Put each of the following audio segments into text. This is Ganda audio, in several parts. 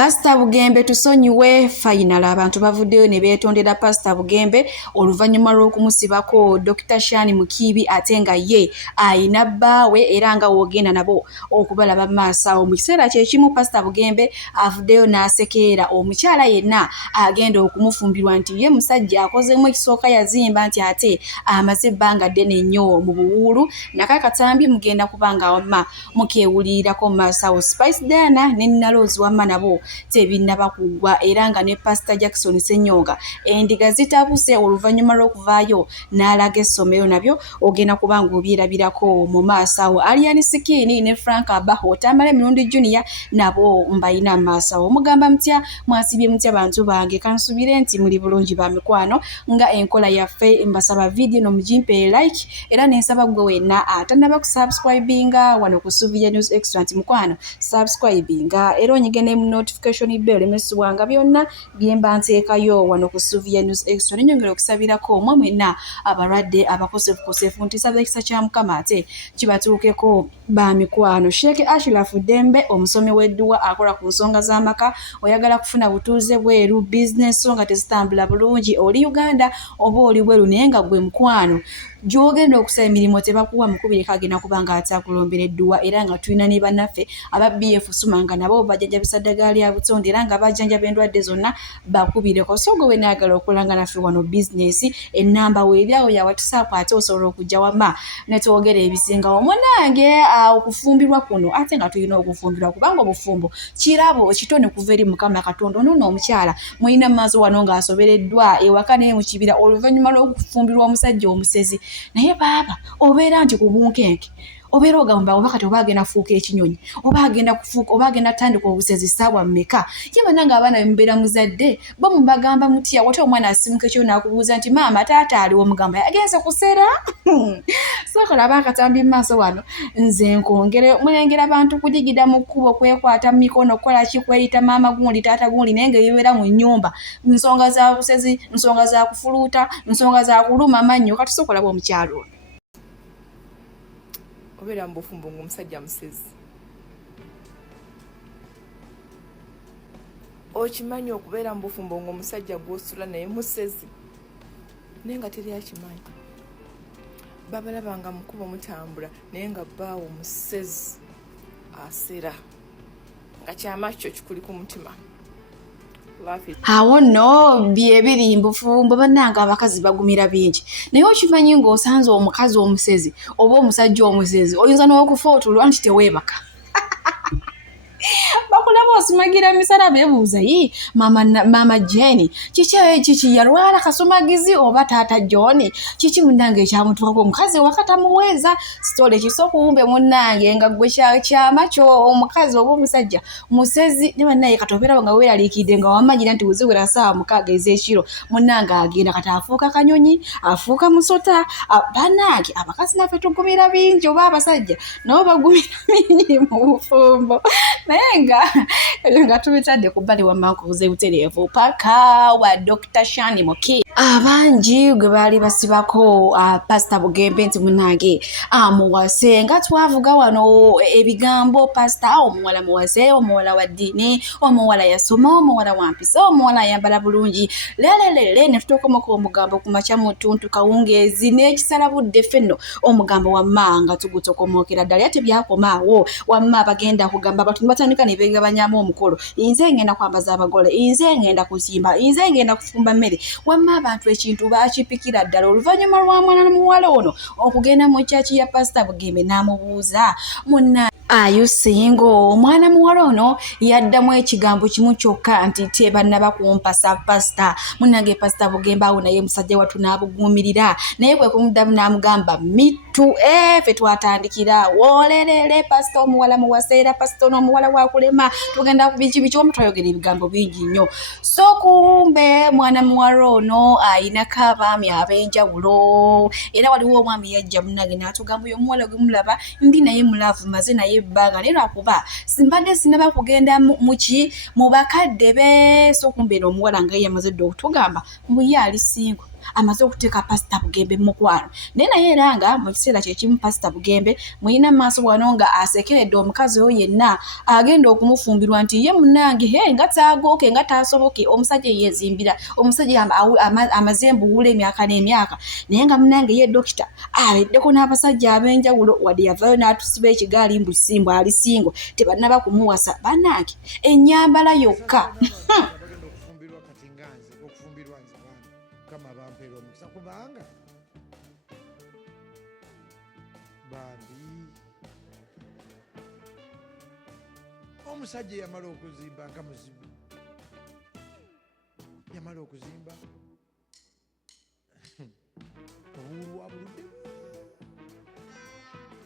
Pastor Bugembe tusonyiwe final abantu bavuddeyo ne beetondera Pastor Bugembe oluvannyuma lw'okumusibako Dr. Shani Mukibi ate nga ye ayina bbaawe era nga wogenda nabo okubalaba maaso mu kiseera kyekimu Pastor Bugembe avuddeyo n'asekeera omukyala yenna agenda okumufumbirwa nti ye musajja akozemu ekisooka yazimba nti ate amaze ebbanga ddene nnyo mu buwuulu nakakatambi mugenda kubanga wamma mukeewulirirako mu maaso Spice Diana ne Naloozi wamma nabo tebinnaba kugwa era nga ne Pastor Jackson Senyonga endiga zitabuse oluvannyuma lw'okuvaayo n'alaga essomero nabyo ogenda kubanga obyerabirako mu maaso Aliani Sikini ne Frank Abaho Tamale Mirundi Junior nabo mbayina maaso omugamba mutya mwasibye mutya bantu bange kansubire nti muli bulungi ba mikwano nga enkola yaffe mbasaba video no mujimpe like era nensaba gwe wenna atanaba kusubscribinga wano ku Suvia News Extra nti mukwano subscribinga era onyigene mu notification bell emesubwanga byonna byemba nteekayo wano ku Suvia News Extra nenyongera okusabirako omwe mwenna abalwadde abakosefu nti sabe ekisa kya Mukama ate kibatuukeko ba mikwano Sheikh Ashraf Dembe omusomi w'edduwa akola ku nsonga z'amaka oyagala kufuna butuuze bweru business nga tezitambula bulungi oli Uganda oba oli bweru naye nga gwe mukwano gy'ogenda okusaba emirimu tebakuwa mukubire kagenda kubanga atakulombera edduwa era nga tulina ne bannaffe aba BF Suma nga nabo bajjanjabisa ddagala lya butonde era nga bajjanjaba endwadde zonna bakubireko so gwe naagala okulanga naffe wano business ennamba weeryawo ya WhatsApp ate osobola okujja wamma ne twogera ebisingawo munange okufumbirwa kuno ate nga tulina okufumbirwa kubanga obufumbo kirabo kitone kuva eri Mukama Katonda ono omukyala mulina maaso wano ng'asobereddwa ewaka naye mu kibira oluvannyuma lw'okufumbirwa omusajja omusezi naye baba obeera nti ku bunkenke obeera ogamba oba kati oba agenda kufuuka ekinyonyi oba agenda kufuuka oba agenda tandika obusezi ssaawa mmeka ye bannanga abaana bemubeera muzadde bo mubagamba mutya wate omwana asimuka ekyo n'akubuuza nti maama taata aliwo mugamba yagenze kusera sokola abakatambi maaso wano nze nkongere mulengera abantu kujigida mu kkubo kwekwata mu mikono kukola kikweyita maama gundi taata gundi naye nga bibeera mu nnyumba nsonga za busezi nsonga za kufuluuta nsonga za kuluma mannyo kati sokola bw'omukyalo obeera mu bufumbo ng'omusajja musezi okimanyi okubeera mu bufumbo ng'omusajja gw'osula naye musezi naye nga teri akimanyi babalabanga mukubo mutambula naye nga bbaawo musezi asera nga kyama kyo kikuli ku mutima awo nno byebiri mbufumbo bannanga abakazi bagumira bingi naye okimanyi ng'osanze omukazi omusezi oba omusajja omusezi oyinza n'okufa otulwa nti teweebaka bakulaba osumagira misala beebuuza yi mama Jeni kiki yalwala kasumagizi oba taata John kiki munnange ekyamutuukako omukazi wakatamuweeza sitole ekisooka wumbe munnange nga gwe kyama kyo omukazi oba omusajja musezi ne bannaye kati obeera nga weeraliikidde nga wamanyira nti weziwera ssaawa 6 ez'ekiro munnange agenda kati afuuka kanyonyi afuuka musota bannange abakazi naffe tugumira bingi oba abasajja nabo bagumira bingi mu bufumbo naye nga tubitadde ku bbali wammankubuze butereevu paka wa Dr. Shani Mukibi abangi gwe baali basibako Pastor Bugembe nti munnange amuwase nga twavuga wano ebigambo Pastor omuwala muwase omuwala wa ddiini omuwala yasoma omuwala wampisa omuwala ayambala bulungi lelelele ne tutuukamuko omugambo ku makya mu ttuntu kawungeezi n'ekisala budde ffenno omugambo wamma nga tugutokomookera ddala ate byakomaawo wamma bagenda kugamba abantu batandika ne beegabanyamu omukolo nze ngenda kwambaza abagole nze ngenda kusimba nze ngenda kufumba mmere wamma abantu ekintu bakipikira ddala oluvannyuma lwa mwana muwala ono okugenda mu kyaki ya Pastor Bugembe n'amubuuza munna ayusingo omwana muwala ono yaddamu ekigambo kimu kyokka nti tebannaba kumpasa Pastor munnange Pastor Bugembe awo naye musajja wattu n'abuguumirira naye kwe kumuddamu n'amugamba mitu ffe twatandikira wolerere Pastor omuwala muwaseera Pastor n'omuwala wakulema tugenda biki wamu twayogera ebigambo bingi nnyo so kumbe mwana muwala ono ayinako abaami ab'enjawulo era waliwo omwami yajja munnange n'atugamba oyo omuwala gwe mulaba ndi naye mulaavu maze naye ebbanga naye lwakuba simbadde sinaba kugenda mu bakadde be so kumbeera omuwala nga yamaze dde okutugamba mbuye ali singo amaze okuteeka Pastor Bugembe mukwano naye era nga mu kiseera kyekimu Pastor Bugembe muyina maaso wano nga asekeredde omukazi oyo yenna agenda okumufumbirwa nti ye munnange nga taagooke nga taasoboke omusajja yeezimbira omusajja amaze mbuwula emyaka n'emyaka naye nga munnange ye dokita abeddeko n'abasajja ab'enjawulo wadde yavaayo n'atusiba ekigaali mbusimbu ali singo tebannaba kumuwasa bannange ennyambala yokka kubanga bambi omusajja yamala okuzimba nga muzibu yamala okuzimba obulu wa buludde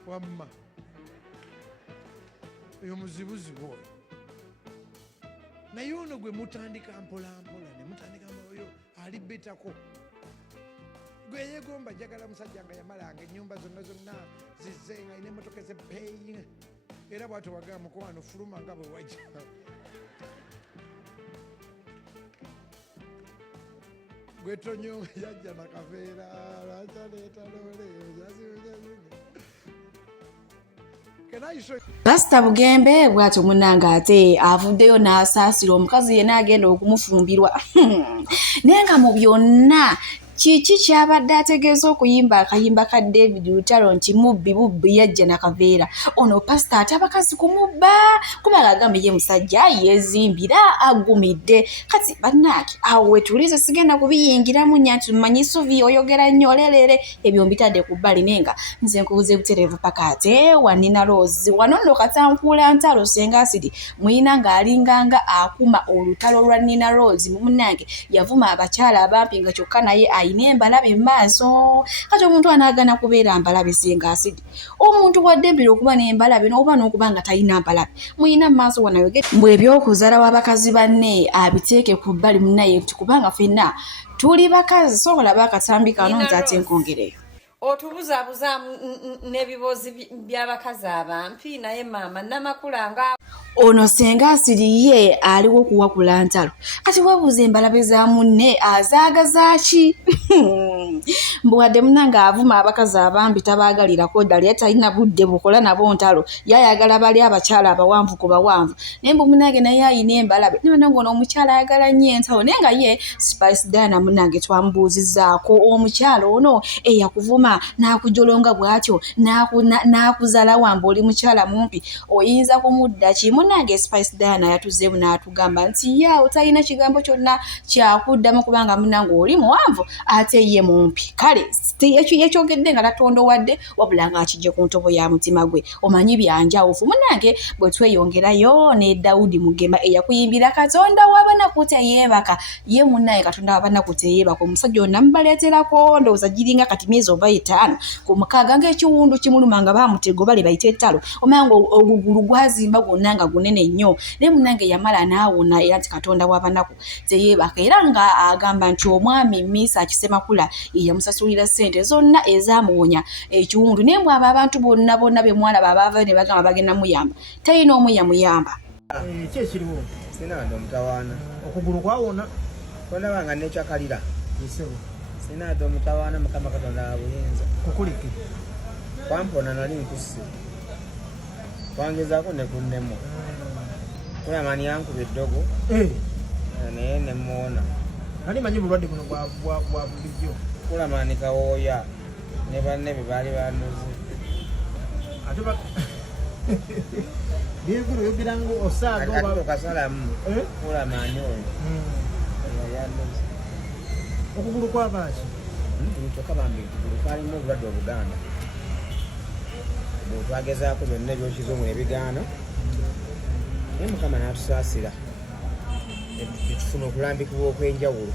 wamma oyo muzibuzibu oyo naye ono gwe mutandika mpolampola ne mutandika oyo alibetako gwe yegomba njagala musajja nga yamalanga ennyumba zonna zizze nga ine emotoka ezeppeyi era bwati wagamba mukwano fuluma nga bwe wajja gwe tonyo yajja nakaveera lwakaleeta loole Pastor Bugembe bw'atyo munnange ate avuddeyo n'asaasira omukazi yenna agenda okumufumbirwa naye nga mu byonna kiki kyabadde ategeeza okuyimba akayimba ka David Lutalo nti mubbi yajja nakaveera ono pastor ate abakazi kumubba kuba agambye ye musajja yeezimbira agumidde kati bannange awo wetulize sigenda kubiyingiramu nyanti mmanyi Suvi oyogera nnyo olelere ebyo mbitadde ku bbali nenga nze nkubuze butereevu paka ate wanina Rose wano nno katankuula ntalo senga asidi muyina ng'alinganga akuma olutalo lwa Nina Rose mu munnange yavuma abakyala abampi nga kyokka naye ayina embalabe mu maaso kati omuntu anaagana kubeera mbalabe senga asidi omuntu waddembera okuba n'embalabe n'oba n'okuba nga talina mbalabe muyina mu maaso wanayogere mbwe ebyokuzaala w'abakazi banne abiteeke ku bbali munnaye nti kubanga ffenna tuli bakazi sobola bakatambi kano nti ate nkongereyo otubuzaabuza n'ebibuuzi by'abakazi abampi naye maama namakulanga ono senga asiriye aliwo okuwakula ntalo kati webuuza embalabe za munne azaagaza ki mbuwadde munnange avuma abakazi abambi tabaagalirako ddala ye talina budde bukola nabo ntalo yayagala bali abakyala abawanvu ku bawanvu naye mbu munnange naye ayina embalabe nibano ono omukyala ayagala nnyo entalo naye nga ye Spice Diana munnange twamubuuzizaako omukyala ono eyakuvuma n'akujolonga bw'atyo n'akuzaala wamba oli mukyala mumpi oyinza kumudda ki munnange Spice Diana yatuzeemu n'atugamba nti yaawo talina kigambo kyonna kyakuddamu kubanga munnange oli muwanvu ate ye mumpi kale yekyogedde nga tatondowadde wabula ng'akijje ku ntobo ya mutima gwe omanyi byanjawufu munnange bwe tweyongerayo ne Daudi Mugema eyakuyimbira Katonda w'abanaku teyeebaka ye munnange Katonda w'abanaku teyeebaka omusajja ono namubaleeterako ndowooza giringa kati myezi oba 5 ku mukaaga ng'ekiwundu kimuluma nga baamutego bale bayite ettalo omanya nga ogugulu gwazimba gwonna nga gunene nnyo naye munnange yamala n'awona era nti Katonda w'abanaku teyeebaka era nga agamba nti omwami Misa Kisemakula yamusasulira ssente zonna ezaamuwonya ekiwundu naye mbw abo abantu bonna be mwalaba abaavayo ne bagamba bagenda muyamba talina omu yamuyamba ki ekiriwo sina wadde omutawaana okugulu kwawona tolabanga nekyakalira isebo sina wadde omutawaana Mukama Katonda abuyinza kukulike kwampona nali nkusse kwangezaako ne kunnemu kulamani yankuba eddogo naye nemuwona nali manyi bulwadde buno bwa bulijjo kulamani kawooya ne banne be baali banduze ate byegulu oyogera ngo osaaga ate okasalamu kulamani oyo yali anduze okugulu kwabaaki kyokka bambi okugulu kwalimu obulwadde obuganda bwetwagezaako byonna ebyokizungu nebigaana naye Mukama n'atusaasira netufuna okulambikibwa okwenjawulo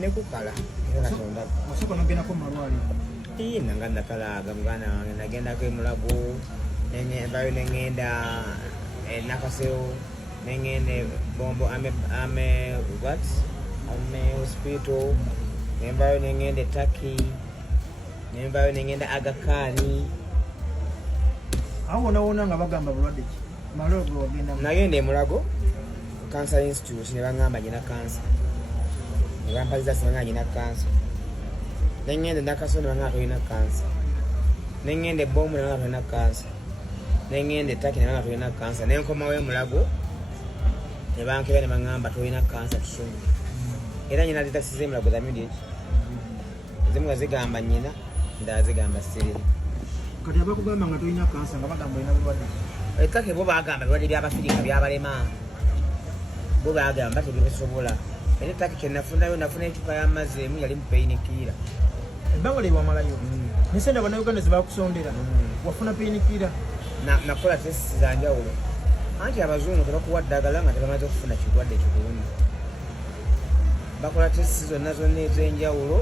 nekukala Katonda osooka nogendako mumalwaliro ina nga nakalaaga muganda wange nagendako emulago nenvayo nengenda Nakasero nengenda Bombo ame hospital nenvayo nengenda Turkey nenvayo nengenda Aga Khan awo wonawona nga bagamba bulwadde ki malwaliro wagenda nagenda emulago Cancer Institute ne baŋŋamba nyina cancer bampaziza singa nyina kansa nengende nakasonde banga toyina kansa nengende bomu banga toyina kansa nengende taki banga toyina kansa nenkoma we mulago ne bankebe ne bangamba toyina kansa tusungu era nyina ditasize mulago za immediate zimu zigamba nyina ndazigamba siri kati abakugamba nga toyina kansa nga bagamba ina bulwadde ekake bo bagamba bilwadde by'abafirika byabalema bo bagamba tebisobola ene taki kyennafundayo nafuna ecupa y'amazzi emu yali mupeinikira ebbanga lyewamalayo nesente bannayuganda zebakusondera wafuna peinikira nakola testi zanjawulo anti abazungu tebakuwa ddagala nga tebamaze okufuna kirwadde ekikulumu bakola testi zonna ez'enjawulo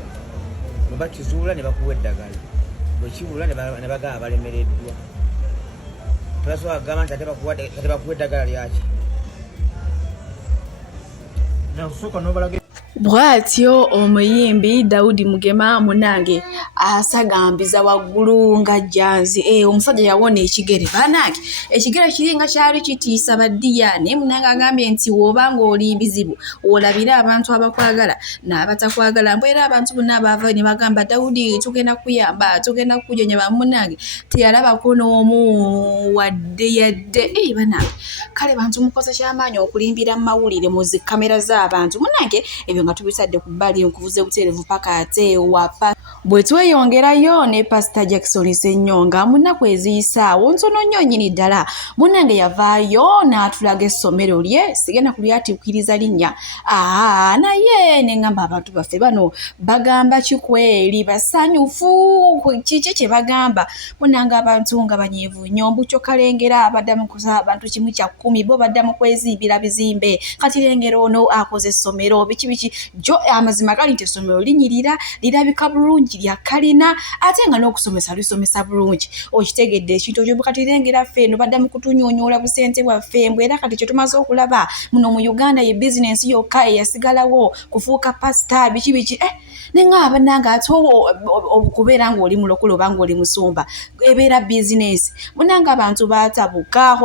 bwe bakizuula ne bakuwa eddagala bwe kibula ne bagaba balemereddwa tebasobola kugamba nti ate bakuwa eddagala lyaki nakusooka nobalaga bw'atyo omuyimbi Daudi Mugema munange asagambiza waggulu nga jjanzi omusajja yawona ekigere banange ekigere kiringa kyali kitiisa baddiya naye munange agambye nti w'obanga oli bizibu olabira abantu abakwagala n'abatakwagala mbw era abantu bonna abaava ne bagamba Daudi tugenda kuyamba tugenda kukujonyoba munange teyalabako n'omu wadde yadde banange kale bantu mukoze kyamaanyi okulimbira mu mawulire mu zikamera z'abantu munange ebyo nga tubisadde ku bbali nkuvuze buterevu paka ate wapa bwe tweyongerayo ne Pastor Jackson Ssennyonga munaku eziyisaawo ntono nnyo nnyini ddala munange yavaayo n'atulaga essomero lye sigenda kulyatiukiriza linnya naye ne ngamba abantu baffe bano bagamba kikweri basanyufu kiki kye bagamba munange abantu nga banyeevu nnyo mbucyo kalengera baddamu kuza abantu 110 bo baddamu kwezimbira bizimbe kati lengera ono akoze essomero biki jo amazima gali nti essomero linyirira lirabika bulungi lya kalina ate nga n'okusomesa lusomesa bulungi okitegedde ekintu ekyo kati lengera ffe eno baddamu kutunyonyola busente bwaffe mbwe era kati kye tumaze okulaba muno mu Uganda ye bizinensi yokka eyasigalawo kufuuka pasita biki nenga bananga ate okubeera ng'oli mulokole oba ng'oli musumba ebeera bizinensi munanga abantu baatabuka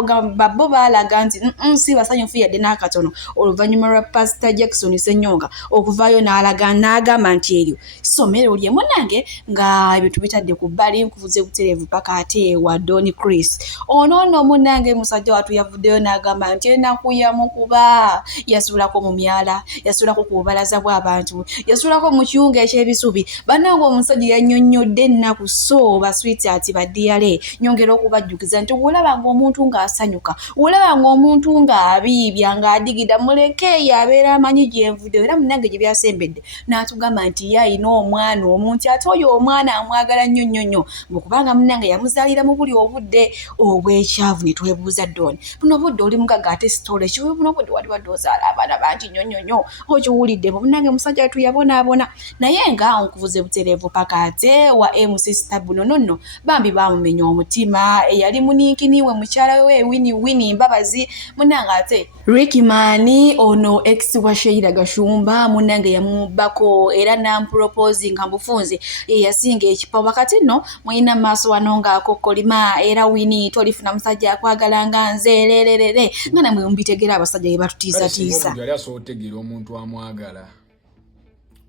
bo baalaga nti si basanyufu yadde n'akatono oluvannyuma lwa Pastor Jackson Ssennyonga okuvaayo n'agamba nti eryo ssomero lye munange nga ebyo tubitadde ku bbali nkuvuze buterevu paka ate wa Don Chris ono munange musajja watu yavuddeyo n'agamba nti ennaku yamukuba yasuulako mu myala yasuulako ku bubalaza bw'abantu yasuulako mu kiyunga eky'ebisubi bannange omusajja yannyonnyodde ennaku so baswiti ati baddiyale nyongera okubajjukiza nti olabanga omuntu ng'asanyuka olabanga omuntu ng'abiibya ng'adigida muleke yabeera amanyi gyenvuddeyo era munange gye byasembedde n'atugamba nti ye ayina omwana omuntu ate oyo omwana amwagala nnyo bwekubanga munange yamuzaalira mu buli obudde obwekyavu ne twebuuza Doni buno obudde oli mugaga ate sitole ekiwe buno obudde wali wadde ozaala abaana bangi nnyo okiwulidde munange musajja wetu yabonaabona naye nga nkuvuze butereevu paka ate wa MC Stab nonno bambi bamumenya omutima eyali muninkiniwe mukyala we Winnie Mbabazi munange ate Ricky Mani ono ex wa Sheila Gashumba munange yamubako era nampropose nga mbufunze yasinga ekipa wakati no mwina maaso wano nga akokolima era Winnie tolifuna musajja akwagala nga nze lelelele nga namwe mbitegera abasajja bebatutiisa yali asobotegera omuntu amwagala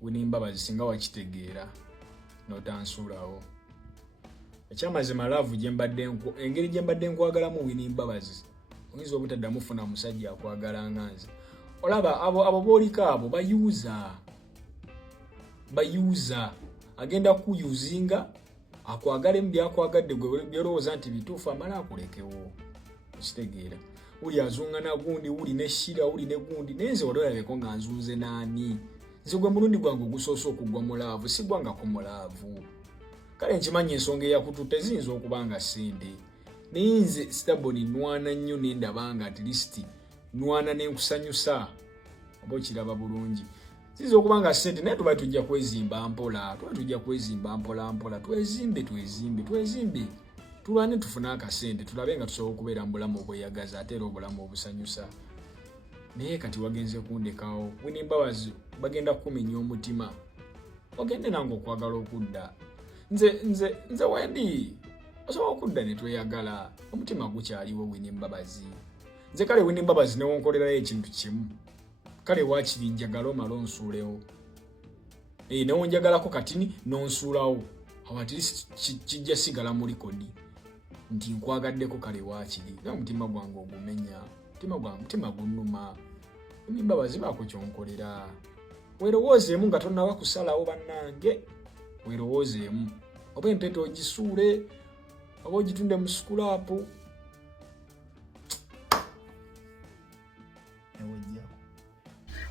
Winnie Mbabazi singa wakitegeera notansuulawo ekyamazima laavu engeri gye mbadde nkwagalamu Winnie Mbabazi oyinza obutaddamu mufuna musajja akwagala nga nze olaba abo booliko abo bayuuza agenda kuyuzinga akwagale mu byakwagadde gwe byolowooza nti bituufu amala akulekewo okitegeera uli azungana gundi uli neshira uli ne gundi nenze olabeko nga nzunze naani nze gwe mulundi gwange ogusoose okugwa mu laavu sigwangako mu laavu kale nkimanyi ensonga eyakututta ziyinza okuba nga sente naye nze Staboni nwana nnyo nendabanga at least nwana nenkusanyusa oba okiraba bulungi ziyinza okuba nga sente naye tuba tujja kwezimba mpola twezimbe tulwane tufune akasente tulabe nga tusobola okubeera mu bulamu obweyagaza ate era obulamu obusanyusa naye kati wagenze kundekawo Winnie Mbabazi bagenda kumenya omutima ogende nange okwagala okudda nze wendi osobola okudda ne tweyagala omutima gukyaliwo Winnie Mbabazi nze kale Winnie Mbabazi newonkolerayo ekintu kimu kale waakiri njagala omala onsuulewo Nawo njagalako katini nonsuulawo awo at least kijja sigala mu likodi nti nkwagaddeko kale waakiri nga mutima gwange ogumenya mutima gunnuma embabazi baako kyonkolera weerowoozeemu nga tonnaba kusalawo bannange weerowoozeemu oba empeta ogisuule oba ogitunde mu sukulaapu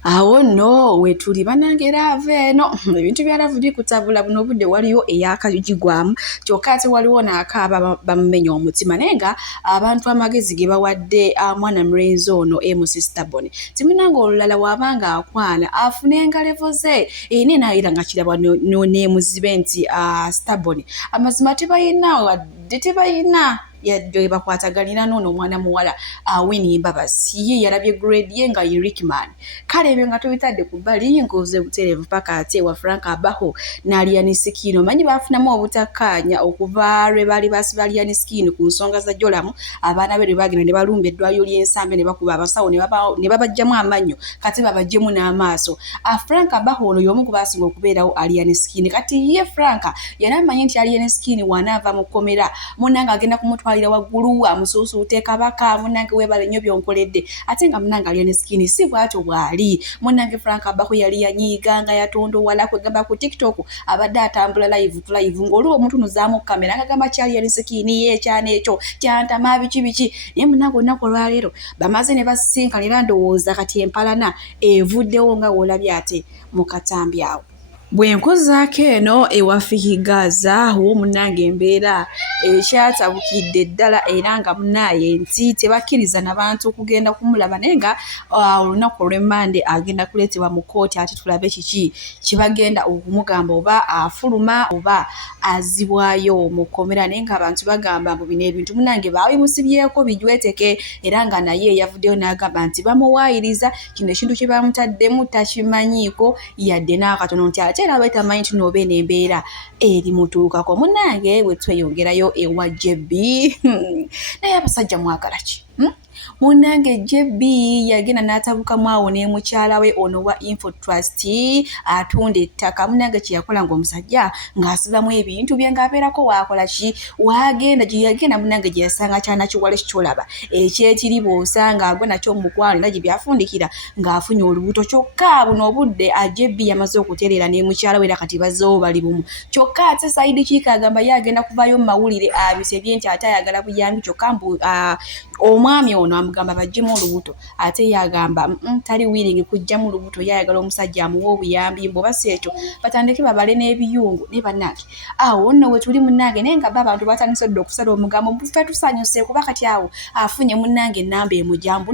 awo no wetuli banange lava eno ebintu bya lava bikutabula buno budde waliyo eyakagigwamu kyokka ate waliwo n'akaaba bamumenya omutima naye nga abantu amagezi ge bawadde mwana mulenzi ono MC Stubborn timunanga olulala wabanga akwana afunenga levo ze ine naira nga kirabwa nemuzibe nti Stubborn amazima tebayina yadde bakwataganira nono omwana muwala Winnie Mbabazi ye yarabye grade ye nga Rickman kale ebyo nga tubitadde ku bbali nkoze buterevu paka ate wa Frank Abaho n'Aliani Sikino manyi bafunamu obutakkaanya okuva lwe bali basiba Aliani Sikino ku nsonga za Jolamu abaana be bagenda ne balumba eddwaliro ly'ensambe ne bakuba abasawo ne babajjamu amannyo kati babajjemu n'amaaso Frank Abaho ono y'omu ku baasinga okubeerawo Aliani Sikino kati ye Frank yanamanyi nti Aliani Sikino wanaava mu kkomera munanga agenda kumutwalira waggulu amusuusuute kabaka munange webale nnyo byonkoledde ate nga munange Aliani Sikino si bw'atyo bw'ali munange Frank Abaho yali yanyiiganga yatondowala kwegamba ku TikTok abadde atambula live ng'oluwo omutunuzaamu kamera ngagamba ki Aliani Sikino yeekyana ekyo kyantama biki naye munange olunaku olwaleero bamaze ne basinkanira ndowooza kati empalana evuddewo nga woolabye ate mu katambi awo bwe nkozaako eno ewafiki Gaza wo munange embeera ekyatabukidde ddala era nga munaye nti tebakkiriza n'abantu okugenda kumulaba naye nga olunaku olw'Emmande agenda kuleetebwa mu kkooti ate tulabe kiki kibagenda okumugamba oba afuluma oba azibwayo mu kkomera naye nga abantu bagamba mbu bino ebintu munange baabimusibyeko bijweteke era nga naye yavuddeyo n'agamba nti bamuwaayiriza kino ekintu kye bamutaddemu takimanyiiko yadde n'akatono nti ate era betamanyi nti noobe n'embeera eri mutuukako munange bwe tweyongerayo ewa JB naye abasajja mwagala ki munange JB yagenda n'atabukamu awo ne mukyala we ono wa Info Trust atunda ettaka munange kye yakola ng'omusajja ng'asibamu ebintu bye ng'abeerako waakola ki waagenda gye yagenda munange gye yasanga kyana kiwale kikyolaba ekyekiri bw'osanga agwe nakyo mukwano era gye byafundikira ng'afunye olubuto kyokka buno obudde JB yamaze okutereera ne mukyala we era kati bazzewo bali bumu kyokka ate Saidi Kiika agamba ye agenda kuvaayo mu mawulire abisebye nti ate ayagala buyambi kyokka mbu omwami ono amugamba bajjemu olubuto ate yagamba tali willing kujjamu olubuto yayagala omusajja amuwa obuyambi mboba si ekyo batandike babale n'ebiyungu ne bannange awo nno we tuli munnange naye nga abantu batandise dde okusala omugambo mbufe tusanyuse kuba kati awo afunye munnange ennamba emujambu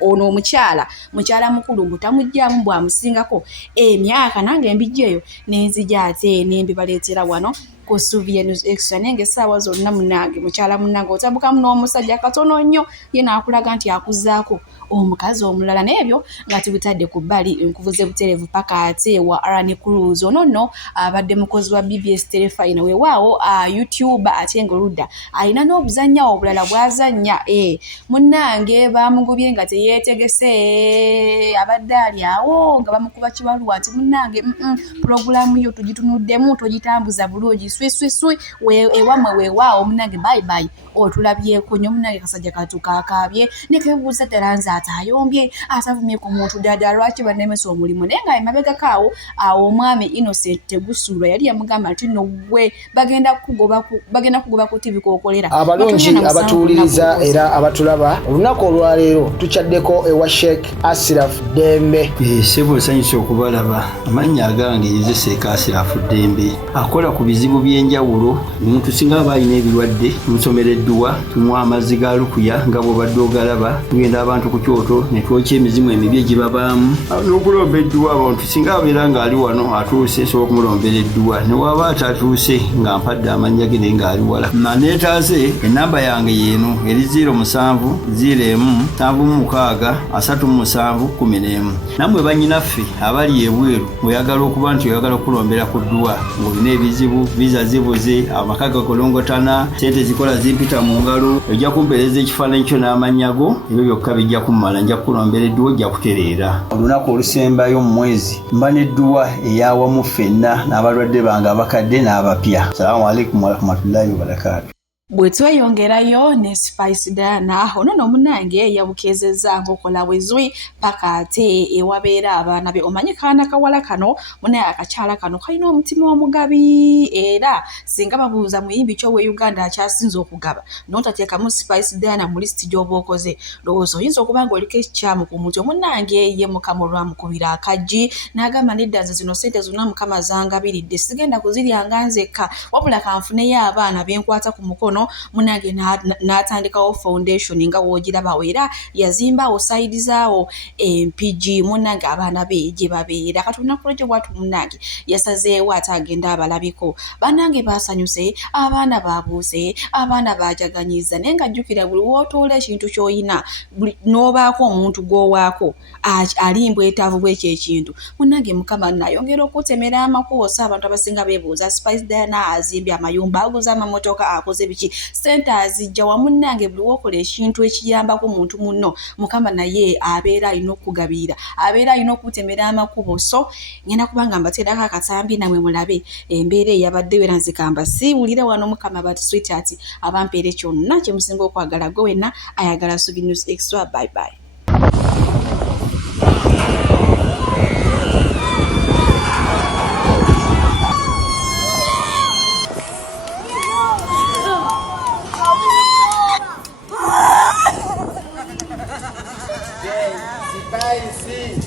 ono omukyala mukulu mbu tamugjamu bw'amusingako emyaka nange mbijjeeyo n'enzija ate nembibaleetera wano ku Suvia News Extra nenge essaawa zonna munnange mukyala munnange otabukamu n'omusajja katono nnyo ye n'akulaga nti akuzaako omukazi omulala n'ebyo nga tubitadde ku bbali nkuvuze buterevu paka ate wa Arani Cruz ono nno abadde mukozi wa BBS Telefina weewaawo YouTube ate ng'oludda alina n'obuzannya obulala bw'azannya munnange bamugubye nga teyeetegese abadde ali awo nga bamukuba kibaluwa nti munnange pulogulaamu yo tugitunuddemu togitambuza bulungi swiswiswi ewamwe weewaawo munnange bayibayi otulabyeko nnyo munnange kasajja katukakaabye nekebuuza ddala nze atayombye atavumye ku muntu ddala lwaki bannemesa omulimu naye nga emabegako awo omwami Innocent Tegusulwa yali yamugamba nti no gwe bagenda kugoba ku TV kookolera abalungi abatuwuliriza era abatulaba olunaku olwaleero tukyaddeko ewa Sheikh Ashraf Dembe sebo esanyusa okubalaba amannya agange yezeseeka Ashraf Dembe akola ku bizibu by'enjawulo omuntu singa aba alina ebirwadde musomereddwa tunywa amazzi ga lukuya nga bw'obadde ogalaba tugenda abantu ku kyoto ne twokya emizimu emibi egibabaamu n'okulomba edduwa abantu singa abeera ng'ali wano atuuse sobola okumulombera edduwa ne waba atatuuse nga mpadde amannya ge naye ng'ali wala naneetaase ennamba yange yeeno eri 0707363711 nammwe bannyinaffe abali ebweru oyagala okuba nti oyagala okulombera ku dduwa ng'olina ebizibu viza zibuze amaka gakolongotana sente zikola zimpita amafuta mu ngalo ojja kumpeereza ekifaananyi kyo n'amanyago ebyo byokka bijja kummala nja kukulambera edduwa ojja kutereera olunaku olusembayo mu mwezi mba n'edduwa eyawamu ffenna n'abalwadde bange abakadde n'abapya. Salaamu alaikum warahmatullahi wabarakatu. Bwe tweyongerayo ne Spice Diana ono no munange yabukezeza ngokola bwezwi paka ate ewabeera abaana be omanyi kaana kawala kano munaye akakyala kano kalina omutima omugabi era singa babuuza muyimbi kyo we Uganda akyasinza okugaba n'otateekamu Spice Diana mu lisiti gy'oba okoze lowooza oyinza okuba nga oliko ekikyamu ku mutwe munnange ye Mukama olwamukubira akaggi n'agamba nedda nze zino ssente zonna Mukama zangabiridde sigenda kuziryanga nzekka wabula kanfuneyo abaana benkwata ku mukono munange n'atandikawo foundation nga woogirabawo era yazimbawo saidi zaawo MPG munange abaana be gye babeera katuna kulojo bwatu munange yasazeewo ate agenda abalabiko banange basanyuse abaana babuuse abaana bajaganyiza naye nga jjukira buli wootoola ekintu ky'oyina n'obaako omuntu gw'owaako ali mbwetaavu bw'ekyo ekintu munange Mukama nayongera okutemera amakoosa abantu abasinga beebuuza Spice Diana azimbye amayumba aguza amamotoka akoze biki sente azijja wamunange buli wokola ekintu ekiyambako omuntu munno Mukama naye abeera alina okugabirira abeera alina okutemera amakubo so ngenda kubanga mbateerako akatambi namwe mulabe embeera eyabadde wera nzikamba siwulire wano Mukama but sweetheart abampeere kyonna kye musinga okwagala gwe wenna ayagala Sugi News Extra. Bye bye. Spicy.